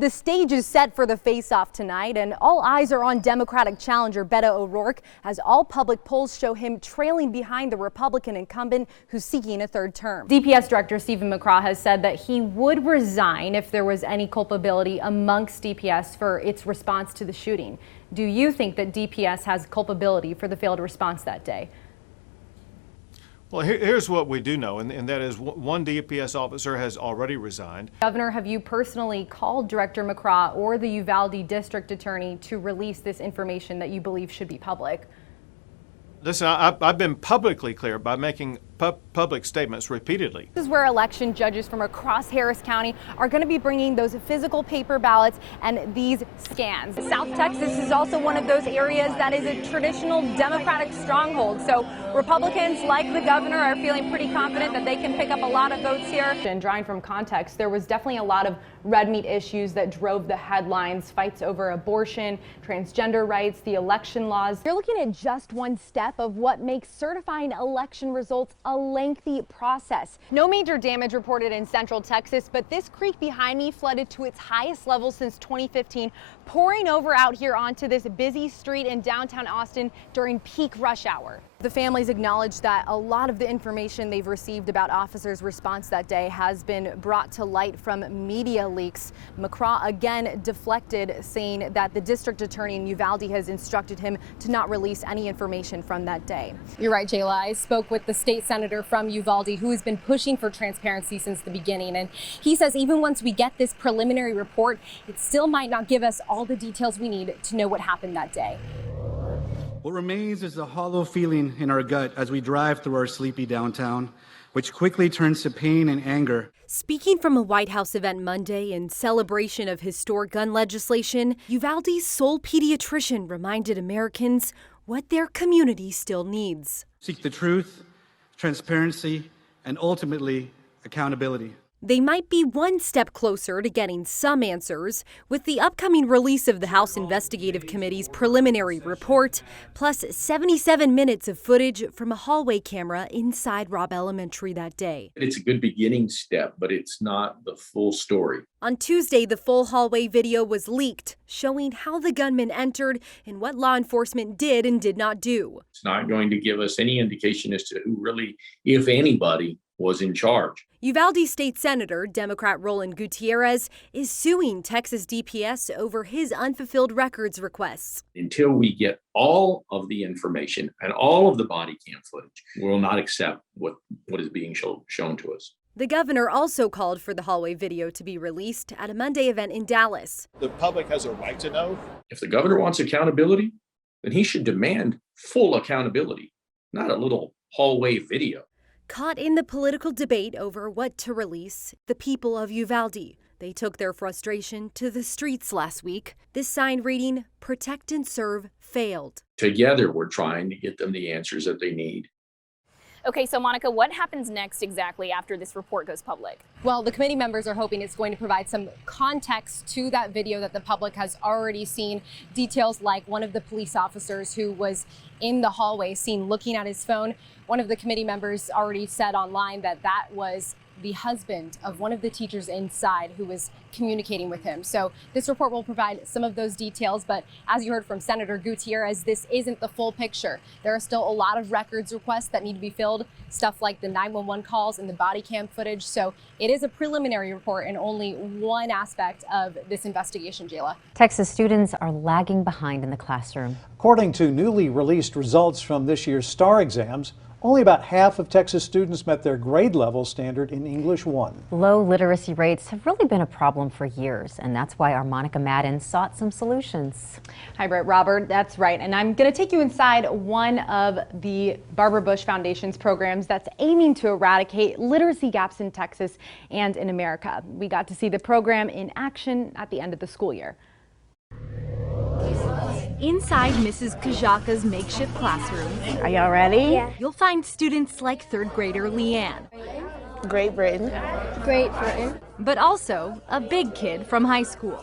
The stage is set for the face-off tonight, and all eyes are on Democratic challenger Beto O'Rourke as all public polls show him trailing behind the Republican incumbent who's seeking a third term. DPS Director Stephen McCraw has said that he would resign if there was any culpability amongst DPS for its response to the shooting. Do you think that DPS has culpability for the failed response that day? Well, here's what we do know, and that is one DPS officer has already resigned. Governor, have you personally called Director McCraw or the Uvalde District Attorney to release this information that you believe should be public? Listen, I've been publicly clear by making public statements repeatedly. This is where election judges from across Harris County are going to be bringing those physical paper ballots and these scans. South Texas is also one of those areas that is a traditional Democratic stronghold. So Republicans, like the governor, are feeling pretty confident that they can pick up a lot of votes here. And drawing from context, there was definitely a lot of red meat issues that drove the headlines: fights over abortion, transgender rights, the election laws. You're looking at just one step of what makes certifying election results a lengthy process. No major damage reported in Central Texas, but this creek behind me flooded to its highest level since 2015, pouring over out here onto this busy street in downtown Austin during peak rush hour. The families acknowledged that a lot of the information they've received about officers' response that day has been brought to light from media leaks. McCraw again deflected, saying that the district attorney in Uvalde has instructed him to not release any information from that day. You're right, Jayla. I spoke with the state senator from Uvalde who has been pushing for transparency since the beginning, and he says even once we get this preliminary report, it still might not give us all the details we need to know what happened that day. What remains is a hollow feeling in our gut as we drive through our sleepy downtown, which quickly turns to pain and anger. Speaking from a White House event Monday in celebration of historic gun legislation, Uvalde's sole pediatrician reminded Americans what their community still needs. Seek the truth, transparency, and ultimately accountability. They might be one step closer to getting some answers with the upcoming release of the House Investigative Committee's preliminary report, plus 77 minutes of footage from a hallway camera inside Robb Elementary that day. It's a good beginning step, but it's not the full story. On Tuesday, the full hallway video was leaked, showing how the gunman entered and what law enforcement did and did not do. It's not going to give us any indication as to who really, if anybody, was in charge. Uvalde State Senator Democrat Roland Gutierrez is suing Texas DPS over his unfulfilled records requests. Until we get all of the information and all of the body cam footage, we will not accept what is being shown to us. The governor also called for the hallway video to be released at a Monday event in Dallas. The public has a right to know. If the governor wants accountability, then he should demand full accountability, not a little hallway video. Caught in the political debate over what to release, the people of Uvalde, they took their frustration to the streets last week. This sign reading, "Protect and Serve," failed. Together, we're trying to get them the answers that they need. Okay, so Monica, what happens next exactly after this report goes public? Well, the committee members are hoping it's going to provide some context to that video that the public has already seen. Details like one of the police officers who was in the hallway seen looking at his phone. One of the committee members already said online that that was the husband of one of the teachers inside who was communicating with him. So this report will provide some of those details, but as you heard from Senator Gutierrez, this isn't the full picture. There are still a lot of records requests that need to be filled, stuff like the 911 calls and the body cam footage. So it is a preliminary report and only one aspect of this investigation, Jayla. Texas students are lagging behind in the classroom. According to newly released results from this year's STAR exams, only about half of Texas students met their grade level standard in English 1. Low literacy rates have really been a problem for years, and that's why our Monica Madden sought some solutions. Hi, Brett. Robert, that's right. And I'm going to take you inside one of the Barbara Bush Foundation's programs that's aiming to eradicate literacy gaps in Texas and in America. We got to see the program in action at the end of the school year. Inside Mrs. Kajaka's makeshift classroom, Are y'all ready? Yeah. you'll find students like third grader Leanne. Great Britain. Great Britain. but also a big kid from high school.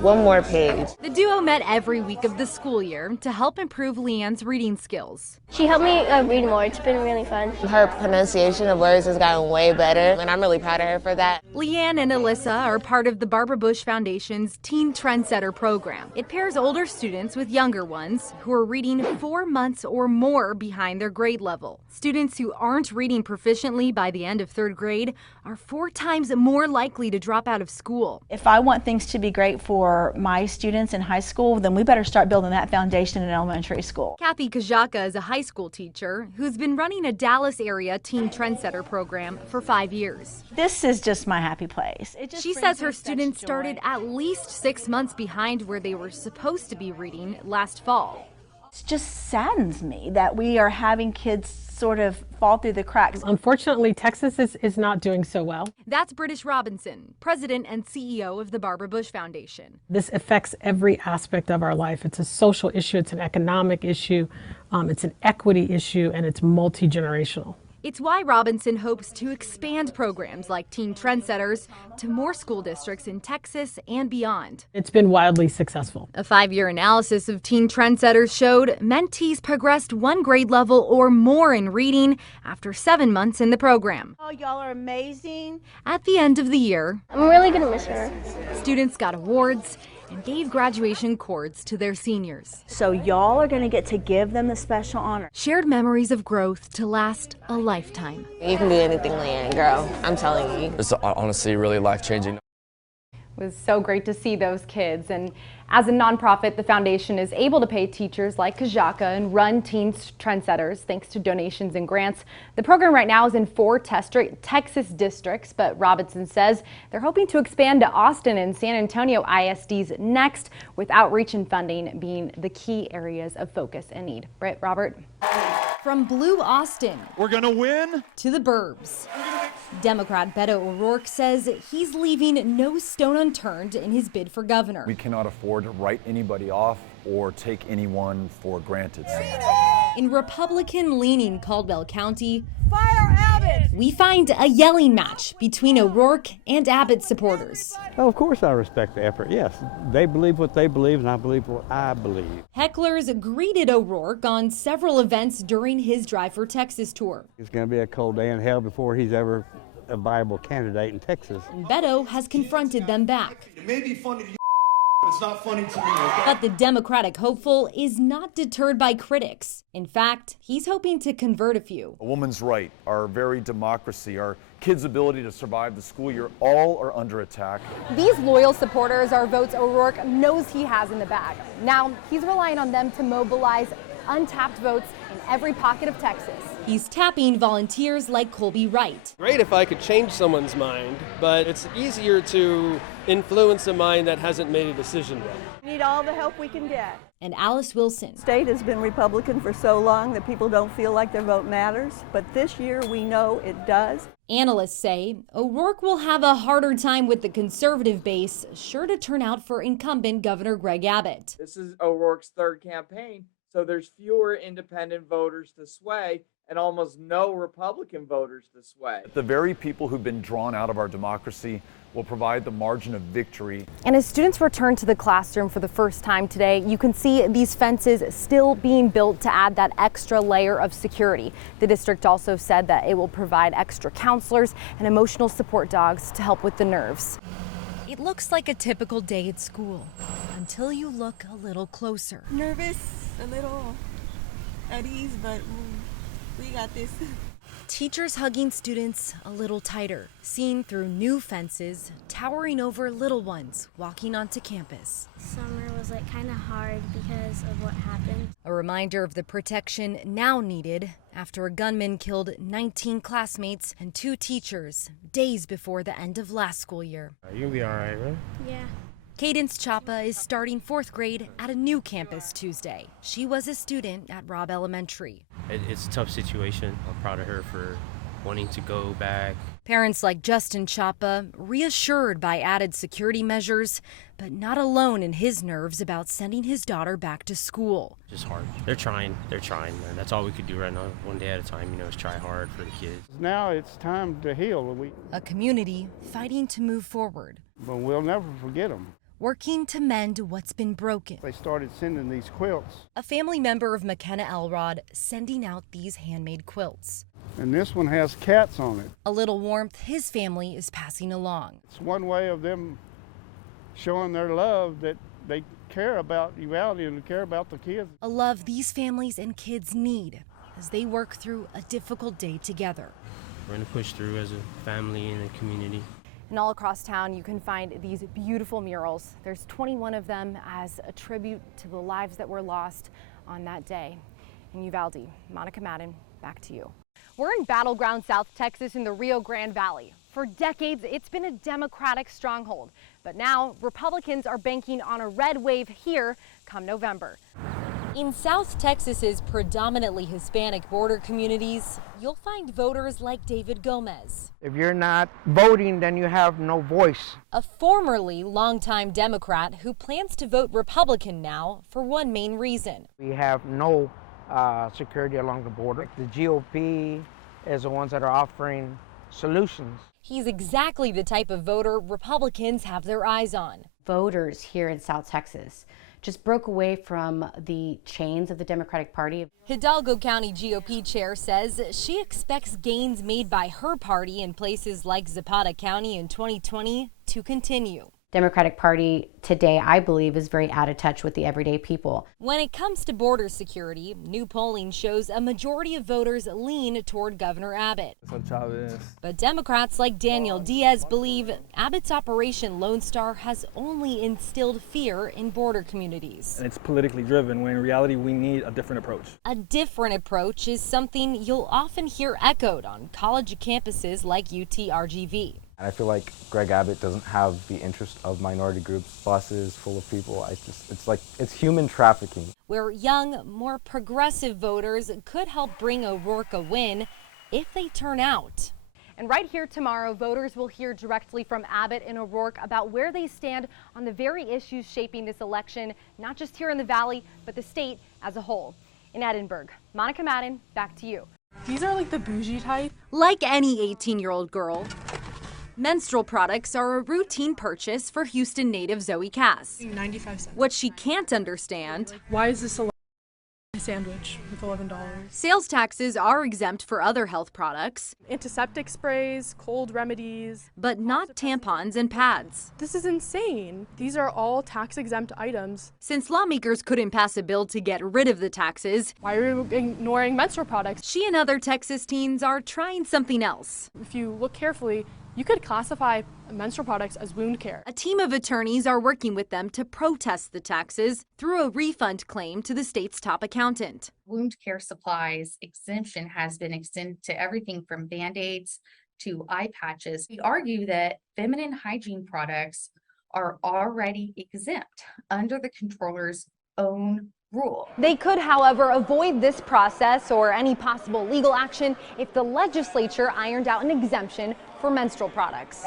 One more page. The duo met every week of the school year to help improve Leanne's reading skills. She helped me read more. It's been really fun. Her pronunciation of words has gotten way better, and I'm really proud of her for that. Leanne and Alyssa are part of the Barbara Bush Foundation's Teen Trendsetter program. It pairs older students with younger ones who are reading 4 months or more behind their grade level. Students who aren't reading proficiently by the end of 3rd grade are 4 times more likely to drop out of school. If I want things to be great for my students in high school, then we better start building that foundation in elementary school. Kathy Kajaka is a high school teacher who's been running a Dallas area Teen Trendsetter program for 5 years. This is just my happy place. She says her students started at least 6 months behind where they were supposed to be reading last fall. It just saddens me that we are having kids sort of fall through the cracks. Unfortunately, Texas is not doing so well. That's British Robinson, president and CEO of the Barbara Bush Foundation. This affects every aspect of our life. It's a social issue, it's an economic issue, it's an equity issue, and it's multi-generational. It's why Robinson hopes to expand programs like Teen Trendsetters to more school districts in Texas and beyond. It's been wildly successful. A 5-year analysis of Teen Trendsetters showed mentees progressed 1 grade level or more in reading after 7 months in the program. Oh, y'all are amazing. At the end of the year, I'm really gonna miss her. students got awards and gave graduation cords to their seniors. So y'all are going to get to give them the special honor. Shared memories of growth to last a lifetime. You can do anything, Leanne, girl. I'm telling you. It's honestly really life-changing. It was so great to see those kids, and as a nonprofit, the foundation is able to pay teachers like Kajaka and run Teen Trendsetters thanks to donations and grants. The program right now is in 4 Texas districts, but Robinson says they're hoping to expand to Austin and San Antonio ISDs next, with outreach and funding being the key areas of focus and need. Britt, Robert. From Blue Austin, we're gonna win, to the burbs. Democrat Beto O'Rourke says he's leaving no stone unturned in his bid for governor. We cannot afford to write anybody off or take anyone for granted. In Republican-leaning Caldwell County, fire Abbott! We find a yelling match between O'Rourke and Abbott supporters. Oh, of course I respect the effort, yes. They believe what they believe, and I believe what I believe. Hecklers greeted O'Rourke on several events during his Drive for Texas tour. It's going to be a cold day in hell before he's ever a viable candidate in Texas. And Beto has confronted them back. It may be funny to you, but it's not funny to me, okay? But the Democratic hopeful is not deterred by critics. In fact, he's hoping to convert a few. A woman's right, our very democracy, our kids' ability to survive the school year, all are under attack. These loyal supporters are votes O'Rourke knows he has in the bag. Now, he's relying on them to mobilize untapped votes in every pocket of Texas. He's tapping volunteers like Colby Wright. Great if I could change someone's mind, but it's easier to influence a mind that hasn't made a decision yet. We need all the help we can get. And Alice Wilson. The state has been Republican for so long that people don't feel like their vote matters, but this year we know it does. Analysts say O'Rourke will have a harder time with the conservative base, sure to turn out for incumbent Governor Greg Abbott. This is O'Rourke's 3rd campaign, so there's fewer independent voters to sway and almost no Republican voters to sway. The very people who've been drawn out of our democracy will provide the margin of victory. And as students return to the classroom for the first time today, you can see these fences still being built to add that extra layer of security. The district also said that it will provide extra counselors and emotional support dogs to help with the nerves. It looks like a typical day at school until you look a little closer. Nervous, a little at ease, but we got this. Teachers hugging students a little tighter, seen through new fences, towering over little ones walking onto campus. Summer was kind of hard because of what happened. A reminder of the protection now needed after a gunman killed 19 classmates and 2 teachers days before the end of last school year. You'll be all right, right? Yeah. Cadence Chapa is starting 4th grade at a new campus Tuesday. She was a student at Robb Elementary. It's a tough situation. I'm proud of her for wanting to go back. Parents like Justin Chapa reassured by added security measures, but not alone in his nerves about sending his daughter back to school. Just hard. They're trying, and that's all we could do right now, one day at a time, is try hard for the kids. Now it's time to heal. A community fighting to move forward. But we'll never forget them. Working to mend what's been broken. They started sending these quilts. A family member of McKenna Elrod sending out these handmade quilts. And this one has cats on it. A little warmth his family is passing along. It's one way of them showing their love that they care about Uvalde and care about the kids. A love these families and kids need as they work through a difficult day together. We're going to push through as a family and a community. And all across town, you can find these beautiful murals. There's 21 of them as a tribute to the lives that were lost on that day. In Uvalde, Monica Madden, back to you. We're in battleground South Texas in the Rio Grande Valley. For decades, it's been a Democratic stronghold. But now, Republicans are banking on a red wave here come November. In South Texas's predominantly Hispanic border communities, you'll find voters like David Gomez. If you're not voting, then you have no voice. A formerly longtime Democrat who plans to vote Republican now for one main reason. We have no security along the border. The GOP is the ones that are offering solutions. He's exactly the type of voter Republicans have their eyes on. Voters here in South Texas just broke away from the chains of the Democratic Party. Hidalgo County GOP chair says she expects gains made by her party in places like Zapata County in 2020 to continue. Democratic Party today, I believe, is very out of touch with the everyday people. When it comes to border security, new polling shows a majority of voters lean toward Governor Abbott. But Democrats like Daniel Diaz believe Abbott's Operation Lone Star has only instilled fear in border communities. And it's politically driven, when in reality we need a different approach. A different approach is something you'll often hear echoed on college campuses like UT-RGV. I feel like Greg Abbott doesn't have the interest of minority groups, buses full of people. It's human trafficking. Where young, more progressive voters could help bring O'Rourke a win if they turn out. And right here tomorrow, voters will hear directly from Abbott and O'Rourke about where they stand on the very issues shaping this election, not just here in the Valley, but the state as a whole. In Edinburgh, Monica Madden, back to you. These are like the bougie type. Like any 18-year-old girl, menstrual products are a routine purchase for Houston native Zoe Cass. 95 cents. What she can't understand, Why is this a sandwich with $11? Sales taxes are exempt for other health products, Antiseptic sprays, cold remedies. but not tampons and pads. This is insane. These are all tax-exempt items. Since lawmakers couldn't pass a bill to get rid of the taxes, Why are you ignoring menstrual products? she and other Texas teens are trying something else. If you look carefully, you could classify menstrual products as wound care. A team of attorneys are working with them to protest the taxes through a refund claim to the state's top accountant. Wound care supplies exemption has been extended to everything from Band-Aids to eye patches. We argue that feminine hygiene products are already exempt under the controller's own rule. They could, however, avoid this process or any possible legal action if the legislature ironed out an exemption for menstrual products.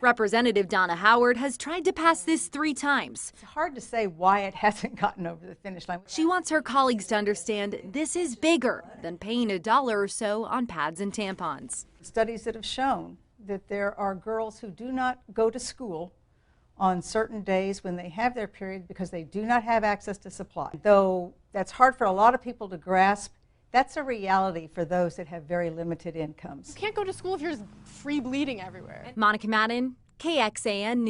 Representative Donna Howard has tried to pass this 3 times. It's hard to say why it hasn't gotten over the finish line. She wants her colleagues to understand this is bigger than paying $1 or so on pads and tampons. Studies that have shown that there are girls who do not go to school on certain days when they have their period because they do not have access to supply. Though that's hard for a lot of people to grasp, that's a reality for those that have very limited incomes. You can't go to school if you're just free bleeding everywhere. Monica Madden, KXAN News.